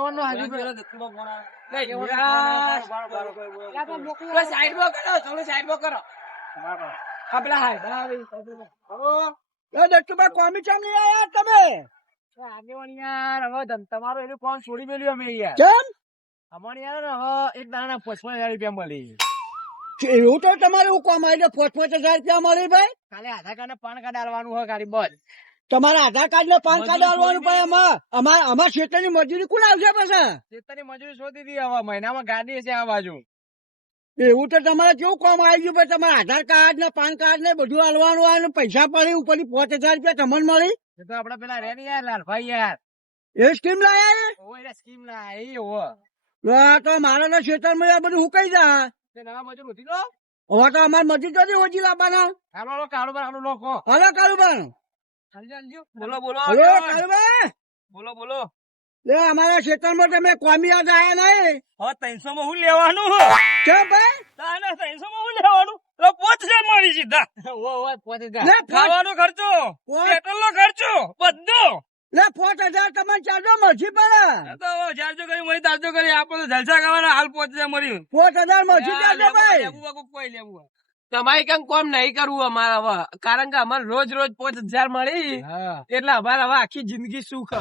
આગેવાનનો હાજર પેલો દત્તુનો ફોન આવે. લે, યાર. બારો બારો કોઈ બોલે. યા પણ મોકલો. થોડો સાઈડમાં કરો થોડો કરો. હા પેલા હાય દત્તુભાઈ કોમી ચામ નહીં આયા તમે? યાર હવે ધન- તમારું એનું ફોન છોડી મેલ્યું અમે યાર? કેમ? અમારે યાર હવે એક દાણા પચપન હજાર રૂપિયા મળી. એવું તો તમારે હું કોમ આવી પોચ પોચ હજાર રૂપિયા મળી ભાઈ? કાલે આધાર કાર્ડ ને પાન કાર્ડ આલવાનું હોય ગાડી બસ તમારા આધાર કાર્ડ ને પાન કાર્ડ આવવાનું પડે અમાર અમાર અમાર ક્ષેત્રની મજૂરી કોણ આવશે પછી? ખેતરની મજૂરી શોધી દીધી હવે મહિનામાં ગાડી છે આ બાજુ. એવું તો તમારે કેવું કામ આવી ગયું ભાઈ? તમારે આધાર કાર્ડ ને પાન કાર્ડ ને બધું આલવાનું આવે ને પૈસા પડી ઉપરની પાંચ હજાર રૂપિયા તમને મળી? એ તો આપડે પેલા રે યાર લાલભાઈ યાર. એ સ્કીમ લાયા છે? સ્કીમ ના એ તો મારા તો ક્ષેત્રમાં આ બધું હુકાઈ જા નવા મજૂર ઉઠી દો હવે તો અમારે મજૂર તો ઓછી લાવવાના? હાલો કારોબાર હાલો લોકો હાલો હાલજો બોલો બોલો. બોલો બોલો. લે અમારા ક્ષેત્રમાં તમે કોમી યાદ આયા નહીં. હવે ત્રણસો માં હું લેવાનું કેમ ભાઈ? તાને ત્રણસો માં હું લેવાનું? પોચ હજાર મળી સીધા. ઓ ઓ પહોંચી લે જા પોચ. ખાવાનો ખર્ચો પેટ્રોલ નો ખર્ચો બધો. લે પોચ હજાર તમને ચાર્જો મળશે પડે તો હવે કરી મળી તારસો કરી. આપણે જલસા કરવાના હાલ પોચ હજાર મળ્યું પાંચ હજાર મળશે ચાર્જો ભાઈ. લેવું કોઈ લેવું તમારે કઈ કોમ નહીં કરવું અમારે હવે? કારણ કે અમારે રોજ રોજ પાંચ હજાર મળી. એટલે અમારે હવે આખી જિંદગી સુખ.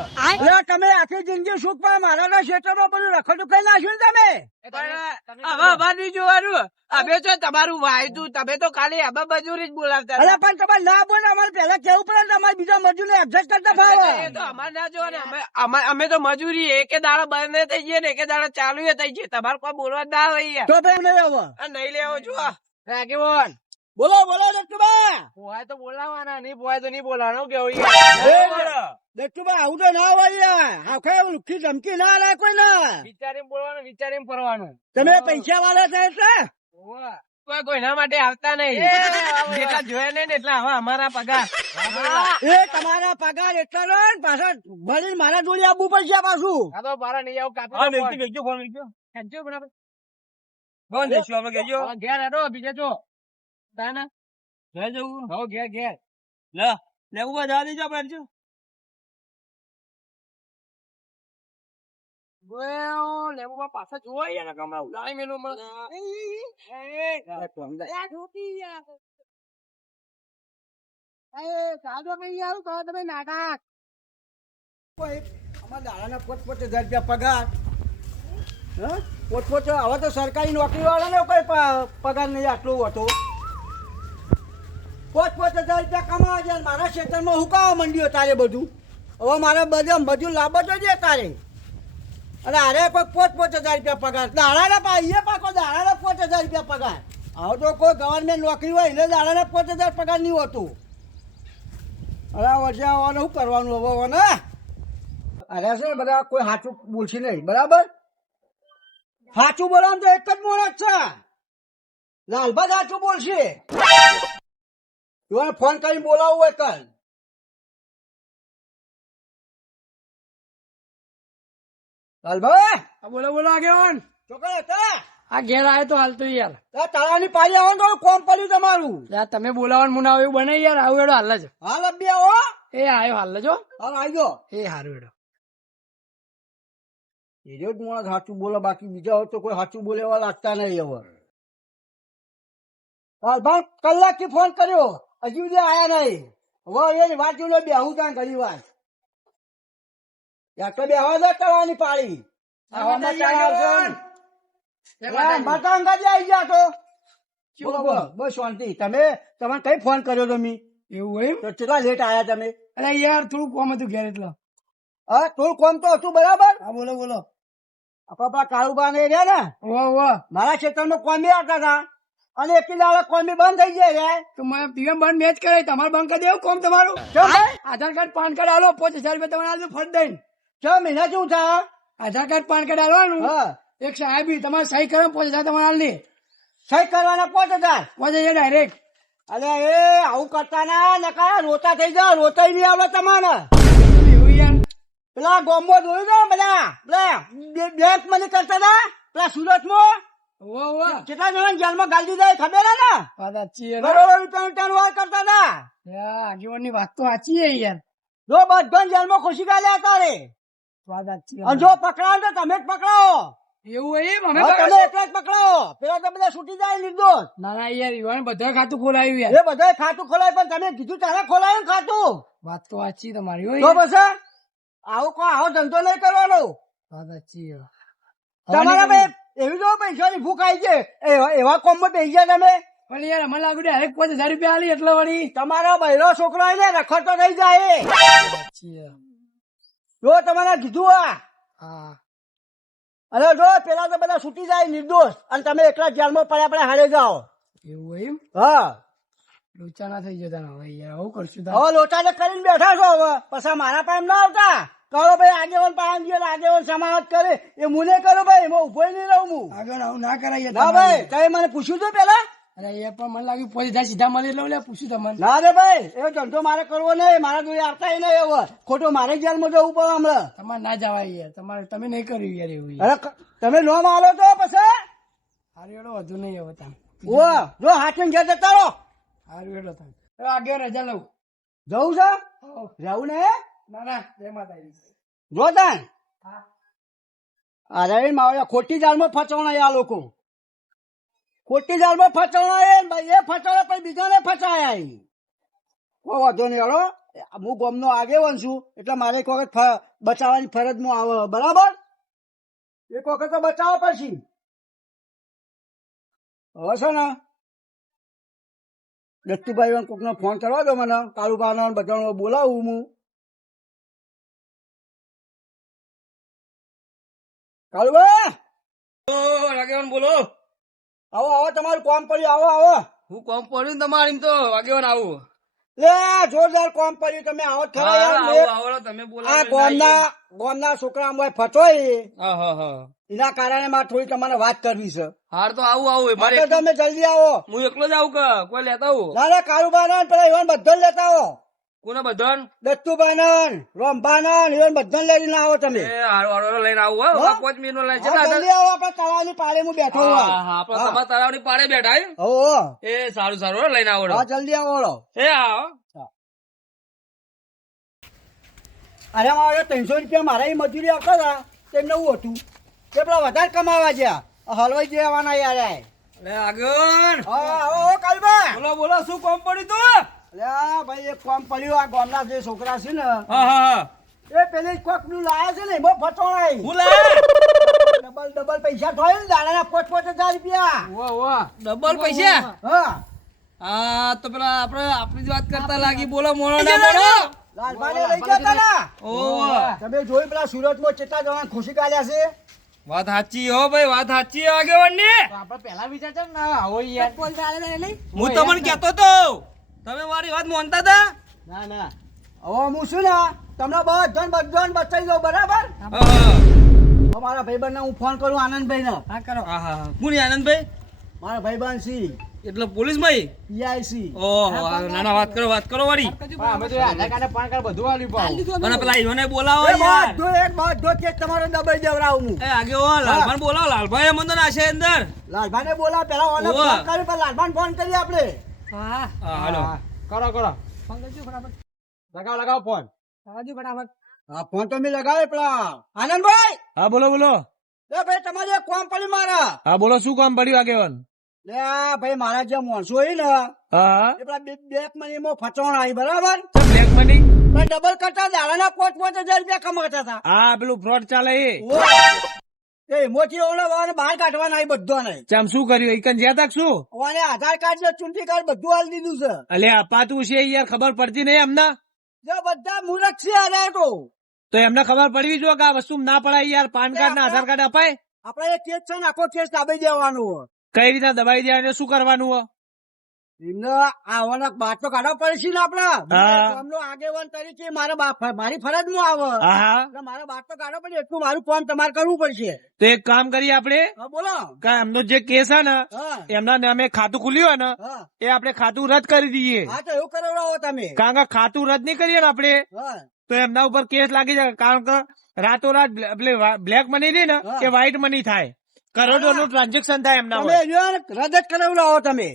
તમે આખી જિંદગી સુખ પણ મારા ના ક્ષેત્રમાં બધું રખડું ખાઈ નાખ્યું તમે? હવે અમારે નહીં જોવાનું. અમે તો તમારું વાયદું તમે તો ખાલી આબા મજૂરી જ બોલાવતા અરે પણ તમે ના બોલે અમારે પેલા કેવું પડે ને તમારે બીજા મજૂરી એડજસ્ટ કરતા ભાવ એ તો અમારે ના જોવાનું. અમે અમે- અમે તો મજૂરી એકે દાડો બંધ થઈ જઈએ ને એકે દાડો ચાલુ થઈ જઈએ તમારે કોઈ બોલવા ના હોય યાર તો ભાઈ નહીં લેવો નહીં લેવો છો આગેવાન બોલો બોલો દત્તુબા. પોહાય તો બોલાવાના નહીં પોહાય તો નહીં બોલાવાનું કેવું દત્તુબા આવું તો ના હોય આખા લુખી ધમકી ના રાખો ને વિચારીને બોલવાનું વિચારીને ફરવાનું. તમે પૈસા વાળા છે કોઈના માટે આવતા નહીં. જેટલા જોયા નહીં એટલા હવે અમારા પગાર. એ તમારા પગાર એટલા પાછા મારા જોડે આવવું પડશે પાછું. તો મારા નહીં આવું કાપી હા ફોન. ગયો ફોન જશું કહેજો હવે ઘેર હેડો બીજે જો. તાના? ઘરે જવું. હો ઘેર ઘેર. લે ઊભા જવા દેજો આપણે જો. લેબુમાં પાછા જોવાય યાર કમરા ઉડાડી મેલું મને. અમારા દાડાના પોત પોત હજાર રૂપિયા પગાર. હા? પોત પોત હવે તો સરકારી નોકરી વાળાને કોઈ પગાર નહીં આટલો હતો પોચ પોત હજાર રૂપિયા કમાવા છે મારા ક્ષેત્રમાં હુકાવા માંડ્યો તારે બધું? હવે મારે બધા મજૂર લાભો તો છે તારે. અને અરે કોઈ પોચ પોત હજાર રૂપિયા પગાર. દાડાને પાઈએ પાકો દાડાને પોત હજાર રૂપિયા પગાર. હવે તો કોઈ ગવર્મેન્ટ નોકરી હોય એટલે દાડાને પોત હજાર પગાર નહીં હોતું. અરે વર્ષે આવવાનું શું કરવાનું હવે ને? અરે છે બધા કોઈ સાચું બોલશે નહીં. બરાબર? સાચું બોલવાનું તો એક જ મોણસ છે. લાલભા સાચું બોલશે. તું ફોન કરીને બોલાવું હોય લાલભાઈ બોલો બોલો આગેવાન. હતા આ ઘેર આવે તો હાલતો યાર. તળાવની પાડી આવવાનું તો કોમ પડ્યું તમારું. તમે બોલાવાનું મુના એવું બને યાર. આવું એડો હાલ જ. હાલ અબ્બી આવો. એ આવ્યો હાલ જો હાલ આવ્યો ગયો. એ હારું એડો એ જ માણસ સાચું બોલે બાકી બીજા હોય તો કોઈ સાચું બોલે એવા લાગતા નહીં હવે લાલભાઈ કલાકથી ફોન કર્યો. હજી સુધી આયા નહીં. હવે એ વાત જોઈને બેહું ત્યાં ઘણી વાર. યા તો બેહવા દે કરવાની પાળી. માતા અંગાજી ગયા તો બોલો બોલો. બસ શાંતિ. તમે તમારે કઈ ફોન કર્યો તમે? એવું હોય તો કેટલા લેટ આયા તમે? અરે યાર થોડું કોમ હતું ઘેર એટલે. હા થોડું કોમ તો હતું બરાબર. હા બોલો બોલો. આપણા કાળુબા ને? રહ્યા ને મારા ખેતરમાં કોમી આવતા હતા. અને એક દાડા કોમી બંધ થઈ જાય રે. તો પીએમ બંધ મેચ કરે તમારે બંધ કરી દેવું કોમ તમારું. આધાર કાર્ડ પાન કાર્ડ આલો પાંચ હજાર રૂપિયા તમારે આલજો ફટ ચો છ મહિના શું થાય? આધાર કાર્ડ પાન કાર્ડ આલવાનું. હા. એક સાહેબ તમારે સહી કરો પાંચ હજાર તમારે આલી સહી કરવાના પાંચ હજાર? પાંચ હજાર ડાયરેક્ટ અરે એ આવું કરતા ના નકા રોતા થઈ જાવ રોતા નહીં આવડે તમારે. પેલા ગોમ્બો જોયું ને બધા પેલા બે- બેંક મને કરતા હતા પેલા સુરતમાં. ઓ ઓ કેટલા જણા જેલમાં ગાલી દીધા ખબર ને? વાત સાચી છે ને? કરોડો રૂપિયાનું ટર્નઓવર કરતા હતા. યા, આગેવાનની વાત તો સાચી યાર. જો બધા જેલમાં ખુશી ગાલ્યા હતા રે જો પકડાવ તો તમે જ પકડાવો. એવું એમ? અમે એકલા જ પકડાવો. પેલા તો બધા છૂટી જાય નિર્દોષ. ના ના યાર ઈવન બધા ખાતું ખોલાયું યાર. એ બધા ખાતું ખોલાય પણ તમે કીધું તારે ખોલાયું ખાતું. વાત તો સાચી તમારી તો આવું કોઈ આવો ધંધો નહીં કરવાનો. તમારા ભાઈ એવી જો પૈસાની ભૂખ આવી છે એવા કોમમાં બેસી ગયા તમે? પણ યાર મને લાગ્યું ડાયરેક્ટ પાંચ હજાર રૂપિયા આલી એટલે વળી. તમારા બહેરો છોકરો ને રખડતો થઈ જાય જો તમારે કીધું આ. હા. અને જો પેલા તો બધા છૂટી જાય નિર્દોષ અને તમે એકલા જેલમાં પડ્યા પડ્યા હારે જાઓ. એવું એમ? હા. લોચા ના થઈ જતા હવે યાર આવું કરશું હવે લોચા તો કરીને બેઠા છો હવે. પછી મારા પાસે ના આવતા? કરો ભાઈ આગેવાન પાસે ગયો આગેવાન સમાવત કરે. એ મુને કરો ભાઈ એમાં ઊભો નહીં રહું હું. આગળ આવું ના કરાય ના ભાઈ તમે મને પૂછ્યું તું પેલા? અરે એ પણ મને લાગ્યું પોલીસ હજાર સીધા મળી લઉં પૂછ્યું તમને. ના રે ભાઈ એ ધંધો મારે કરવો નહીં. મારા જોડે આવતા નહીં હવે. ખોટો મારે જેલમાં જવું પડે હમણાં. તમારે ના જવાય યાર તમારે તમે નહીં કર્યું યાર એવું અરે તમે નો મારો તો પછી? સારું એડો વધુ નહીં હવે તમે ઓ જો હાથમાં ઘેર જતા રહો. સારું એડો તમે. હવે રજા લઉં જવું છે? જવું ને? ના ના જય માતાજી જો તાન અરે મારા ખોટી જાળમાં ફસાવણા આ લોકો. ખોટી જાળમાં ફસવાના એ ફસાયા પણ બીજાને ફસાયા. કોઈ વાંધો નહીં હલો. હું ગામનો આગેવાન છું એટલે મારે એક વખત બચાવવાની ફરજમાં આવે બરાબર? એક વખત તો બચાવો પછી. હવે છે ને દત્તુભાઈ કોકનો ફોન કરવા દો મને. કાળુભાઈ બધાને બોલાવું હું. કાળુભાઈ આગેવાન બોલો. આવો આવો તમારું કોમ પડ્યું. આવો આવો. હું કોમ પડ્યું ને તમારે તો આગેવાન આવું. લે જોરદાર કોમ પડ્યું. તમે આવો તમે બોલો આ ગામના ગામના છોકરા મોય ફચોય હા હા હા. એના કારણે મારે થોડી તમારે વાત કરવી છે. હાર તો આવું આવું મારે તમે જલ્દી આવો. હું એકલો જ આવું કે કોઈ લેતા આવું? ના ના કારુબાના પેલા ઈવન બધા લેતા આવો. કોને બધાન? દત્તુબાનન રોમબાનન ઈવન બધા લઈને આવો તમે. એ હારો હારો લઈને આવું હો? પાંચ મિનિટ લઈને છે. જલ્દી આવો આપણે તળાવની પાળે હું બેઠો હા હા આપડે તમારા તળાવની પાડે બેઠા? હો. એ સારું સારું લઈને આવો હા જલ્દી આવો એ આવો અરે મારે ત્રણસો રૂપિયા મારા ઈ મજૂરી આપતા હતા તેમને એવું હતું? કે પેલા વધારે કમાવા ગયા હલવાઈ જવાના યાર. લે આગળ. હા આવો આવો બોલો બોલો શું કોમ પડ્યું તું? લે ભાઈ એક કામ પડ્યું આ ગામના જે છોકરા છે ને હા હા એ પેલી કોકનું લાયા છે ને એમાં ફટોણાઈ હું લાયા? ડબલ ડબલ પૈસા થયો ને દાડાના પોચ પોચ હજાર રૂપિયા. વાહ વાહ. ડબલ પૈસા? હા. હા તો પેલા આપડે આપણી જ વાત કરતા લાગી. બોલો મોડો ના મોનો લાલભાઈને લઈ ગયા તા ને? ઓ તમે જોયું પેલા સુરતમાં કેટલા જણા ખુશી કાઢ્યા છે? વાત સાચી હો ભાઈ વાત સાચી આગેવાનની આપડે પેલા છે ને ના આવો યાર. હું તમને કેતો તો તમે મારી વાત માનતા હતા? ના ના. હવે હું શું ના તમને બધાને બધાને બચાવી દઉં બરાબર? મારા ભાઈ હવે ભાઈબંધને હું ફોન કરું આનંદભાઈ ને હા કરો હા હા. હા. આનંદભાઈ? મારા ભાઈબાન સી એટલે પોલીસમાં પીઆઈસી ઓહો ના ના વાત કરો વાત કરો વાળી. અમે તો આધાર કાર્ડ પાન કાર્ડ બધું આલ્યું પાછું. અને પેલા ઈવોને બોલાવો યાર. બધો એક બધો કે તમારો દબાઈ દેવડાવું હું. એ આગે ઓ લાલભાન બોલાવો લાલભાઈ અમને તો નાશે અંદર. લાલભાને બોલાવ પેલા ઓને. ફોન કરી પર લાલભાન ફોન કરીએ આપણે. હા. હા હાલો. કરો કરો. ફોન કરજો ફટાફટ. લગાવો લગાવો ફોન લગાવજો ફટાફટ. હા ફોન તો મેં લગાવે પેલા આનંદભાઈ! હા બોલો બોલો. એ ભાઈ તમારે કોમ પડ્યું મારા. હા બોલો શું કામ પડ્યું આગેવાન? લે ભાઈ મારા જે માણસો હોય ને હા એ પેલા બે- મની મનીમાં ફચવાણ આવી બરાબર? બ્લેક મની ડબલ કરતા દાડાના પાંચ પાંચ હજાર રૂપિયા કમાતા હતા. હા પેલું ફ્રોડ ચાલે એ. એ મોટી ઓને વાને બહાર કાઢવાના બધો નહીં ચમ શું કર્યું? એકન જ્યાં તક શું? ઓને આધાર કાર્ડ ને ચૂંટણી કાર્ડ બધું હાલ દીધું છે. અલે અપાતું છે યાર ખબર પડતી નહીં અમને? જો બધા મૂર્ખ છે અરે તો. તો એમને ખબર પડવી જોઈએ કે આ વસ્તુ ના પડાય યાર. પાન કાર્ડ ના આધાર કાર્ડ અપાય. આપડે એ કેસ છે ને આખો કેસ દાબી દેવાનો કઈ રીતના દબાઈ દેવાનું શું કરવાનું એમને આવવાના બાદ તો કાઢવા પડશે ને આપડે આગેવાન તરીકે મારા મારી ફરજમાં આવે. હા હા. એટલે મારા બાદ તો કાઢવા પડે એટલું મારું ફોન તમારે કરવું પડશે. તો એક કામ કરીએ આપણે. બોલો. કે એમનો જે કેસ છે ને એમના નામે ખાતું ખુલ્યું ને એ આપણે ખાતું રદ કરી દઈએ. હા તો એવું કરાવડાવો તમે. કારણ કે ખાતું રદ નહીં કરીએ ને આપણે. તો એમના ઉપર કેસ લાગી જાય કારણ કે રાતોરાત બ્લેક મની રહી ને હા. એ વ્હાઈટ મની થાય. કરોડો નું ટ્રાન્ઝેક્શન થાય એમના રદ જ કરાવડાવો તમે.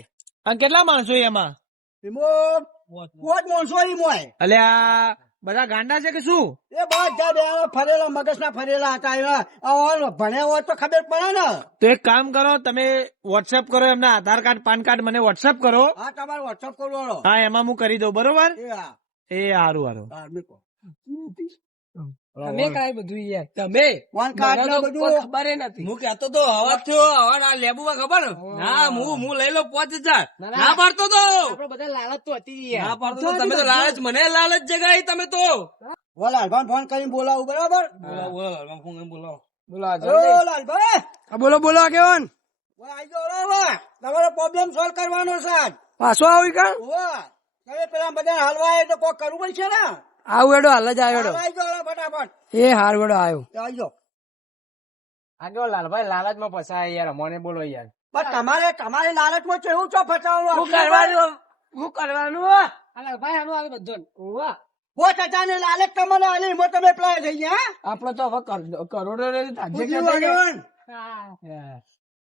અને કેટલા માણસો એમાં? એટલે આ બધા ગાંડા છે કે શું? એ બધા ફરેલા મગજના ફરેલા હતા એવા. ભણ્યા હોય તો ખબર પડે ને. તો એક કામ કરો તમે વોટ્સએપ કરો એમના આધાર કાર્ડ પાન કાર્ડ મને વોટ્સએપ કરો. હા તમારે વોટ્સઅપ કરો હા એમાં હું કરી દઉં બરોબર? એ સારું સારું હા. તમે કરાય બધું યાર. તમે ફોન કાર્ડ મને બધું. ખબર નથી. હું કહેતો તો હવા થયો. હવા ના લેબુ ખબર? ના હું હું લઈ લઉં પાંચ હજાર. ના પાડતો તો. આપડે બધા લાલચ તો હતી ના પાડતો તમે તો લાલચ મને લાલચ જગાઈ તમે તો. ઓ ફોન કરીને બોલાવું બરાબર? બોલાવો બોલાવો ફોન કરીને બોલાવો. ઓ બોલો બોલો બરાબર તમારો પ્રોબ્લેમ સોલ્વ કરવાનો છે પાછો આવી કા. તમે પેલા બધા હાલવા તો કોક કરવું પડશે ને? આવું એડો હાલ જ આવ્યો ફટાફટ. એ હાર વેડો આવ્યો. આઈ આગળ લાલભાઈ લાલચમાં ફસાય યાર મને બોલો યાર. પણ તમારે તમારે લાલચમાં કેવું છો ફસાવવાનું? હું કરવાનું? હું કરવાનું લાલભાઈ આનું આવે બધું. પોત હજાર ને લાલચ તમને આલી એમાં તમે પ્લાય થઈ ગયા આપડે તો હવે કરોડો.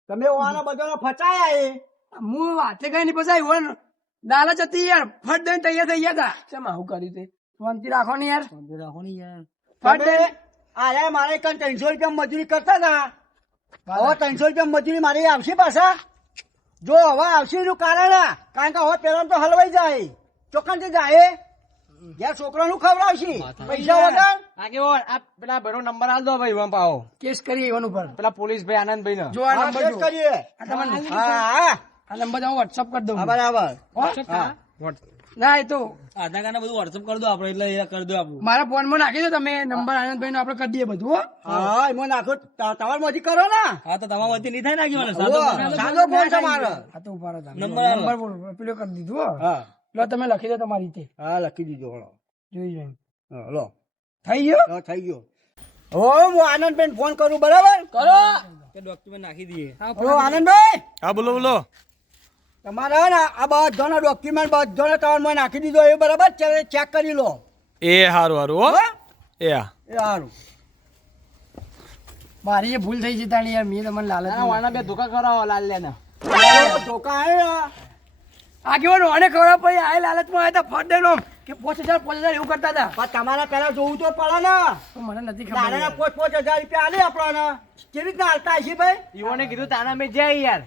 તમે ઓવાના બધા ફસાયા એ? હું વાતે કઈ નહીં ફસાય લાલચ હતી યાર. ફટ દઈને તૈયાર થઈ ગયા હતા. ચમ આવું કર્યું તે? શાંતિ રાખો ને યાર. રાખો ને યાર. ફટ તમે દઈને મારે કઈ ત્રણસો રૂપિયા મજૂરી કરતા હતા. હવે ત્રણસો રૂપિયા મજૂરી મારી આવશે પાછા. જો હવે આવશે એનું કારણ કારણ કે હવે પેલા તો હલવાઈ જાય. ચોકનથી જાય. ઘેર છોકરાનું ખવડાવશે. પૈસા વગર. આગેવાન આ પેલા ભાઈનો નંબર આલ દો ભાઈ વમ પાવો કેસ કરી એવાનું ઉપર. પેલા પોલીસ ભાઈ આનંદભાઈ નો જો આ નંબર કેસ કરીએ. આ તમારે હા હા. આ નંબર હું વોટ્સઅપ કરી દઉં. બરાબર. હા. ના એ તો આધાર કાર્ડ બધું વોટ્સઅપ કરી દો આપડે એટલે કરી દો આપણું. મારા ફોનમાં નાખી દો તમે નંબર આનંદભાઈ નો આપડે કરી દઈએ બધું હા. એમાં નાખો. તમારા માંથી કરો ને. હા તો તમારા માંથી નહીં થાય નાખી સાદો ફોન. સાદો ફોન છે મારો હા તો ઊભા નંબર નંબર પેલો કરી દીધું હા. લો તમે લખી દો તમારી રીતે. હા લખી દીધો હળો જોઈ જોઈ હા, લો. થઈ ગયો? હા, થઈ ગયો. હો હું આનંદભાઈ ફોન કરું બરાબર? કરો. કે ડોક્યુમેન્ટ નાખી દઈએ? હા આનંદભાઈ! હા બોલો બોલો. તમારે હે ને આ બધાના ડોક્યુમેન્ટ બધાને તમારે મને નાખી દીધો એ બરાબર છે ચેક કરી લો. એ સારું સારું હો? એ હા એ સારું મારી એ ભૂલ થઈ જતા યાર મેં તમને લાલચ વાના બે ધોકા કરાવો લાલ લેને. ધોકા ને? આગેવાનો અને ખબર પછી આ લાલચમાં આવ્યા હતા ફટ આમ કે પાંચ હજાર પાંચ હજાર એવું કરતા હતા. પણ તમારે પેલા જોવું તો પડે ને. મને નથી ખબર. પોચ પોચ હજાર રૂપિયા આલે આપણને. કેવી રીતના હાલતા હશે ભાઈ? ઈવોને કીધું તાના મેં જાય યાર.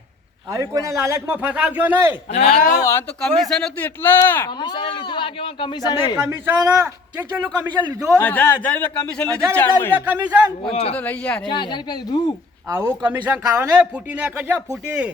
આવી કોઈને લાલચમાં ફસાવજો નહીં. આ તો- કમિશન હતું એટલે. કમિશન લીધું આગેવાન કમિશન કમિશન કેટલું કમિશન લીધું? હજાર હજાર રૂપિયા કમિશન લીધું હજાર ચાર હજાર રૂપિયા કમિશન? પાંચસો તો લઈ જાય હજાર રૂપિયા લીધું. આવું કમિશન ખાવા ને ફૂટી ને કરજો ફૂટી.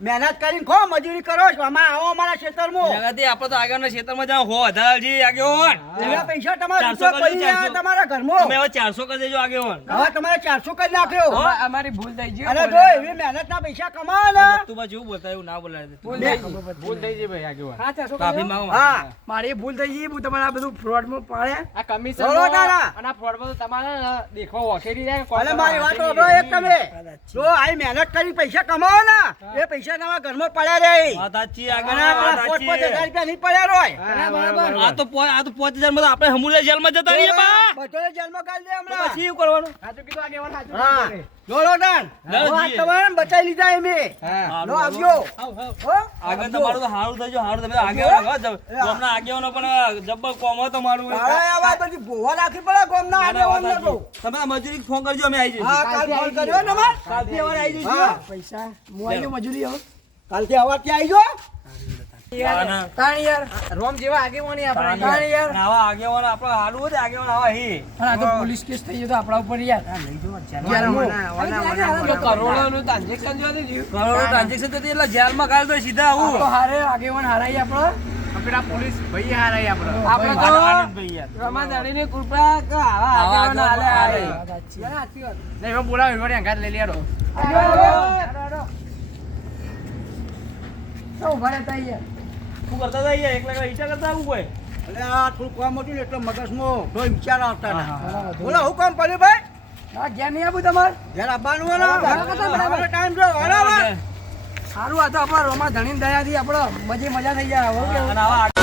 મહેનત કરીને ખો મજૂરી કરો છો આમાં આવો અમારા ખેતરમાં જગાથી આપણે તો આગળના ખેતરમાં જાવ હો હજારજી આગેવાન. એવા પૈસા તમારા ચારસો કરી ગયા તમારા ઘરમાં. તમે હવે ચારસો કરી દેજો આગેવાન. હવે તમારે ચારસો કરી નાખ્યો. અમા- અમારી ભૂલ થઈ ગઈ અરે જો એવી મહેનત ના પૈસા ને તું બસ એવું બોલતા એવું ના બોલાય. ભૂલ થઈ ગઈ. ભૂલ થઈ ગઈ ભાઈ આગેવાન. હા ચારસો કાફી માંગો હા. મારી ભૂલ થઈ ગઈ હું તમારા બધું ફ્રોડમાં પાડ્યા આ કમિશન બોલો તારા. અને આ ફ્રોડમાં તો તમારે દેખો વખેરી જાય અને મારી વાત સાંભળો એક તમે. જો આ મહેનત કરી પૈસા કમાવો ને એ પૈસા નવા ઘરમાં પડ્યા રહે વાત સાચી આગળ પોચ પોચ હજાર રૂપિયા નહીં પડ્યા રોય બરાબર. આ તો પો- આ તો પાંચ હજારમાં તો આપણે હમુલે જેલમાં જતા રહીએ બા. બધાને જેલમાં ગાળી દે હમણાં. પછી કરવાનું? સાચું કીધું આગેવાન સાચું હા. કીધું. જોડો દાન ના, હું આ જીએ. તમારે બચાવી લીધા એમે. હારું, લો હારું. આવજો હો? આગળ તમારું તો હારું થઈ હારું તમે આગેવાન ગામના આગેવાનો પણ જબ્બર કોમ તમારું આ વાત બધી ભોવા પડે ગોમના તો. તમે મજૂરી ફોન કરજો અમે આવી જઈશું. હા કાલ ફોન કર્યો ને કાલથી અમારે આવી જઈશું. પૈસા. હું આવી ગયો મજૂરી હવે. કાલથી આવી રોમ જેવા આગેવાની આપણે યાર. આવા આગેવાન આપણે હારું હોય આગેવાન આવા હી. પણ આ તો પોલીસ કેસ થઈ ગયો તો આપણા ઉપર યાર. કરોડોનું ટ્રાન્ઝેક્શન જોઈ કરોડો ટ્રાન્ઝેક્શન થતી એટલે જેલમાં કાલ તો સીધા તો હારે આગેવાન હારાઈ આપણો. પેલા પોલીસ ભાઈ હારાઈ આપણો. આપણે તો આનંદભાઈ યાર. કૃપા કે આવા આવા આગેવાન હાલે હારે. હારે. નહીં એમાં બોલાવો એમાં અંગાત લઈ લેડો ઊભા રહેતા યાર. શું કરતા હતા અહીંયા એકલા એકલા ઈચ્છા કરતા આવું કોઈ? એટલે આ થોડું કામ હતું ને એટલે મગજમાં કોઈ વિચાર આવતા ના બોલો હું કામ પડ્યું ભાઈ? ના ઘેર નહીં આવું તમારે? જયારે આવવાનું ટાઈમ જો બરાબર. સારું આ તો આપણા રોમા ધણી દયાથી આપણો મજે મજા થઈ જાય. હવે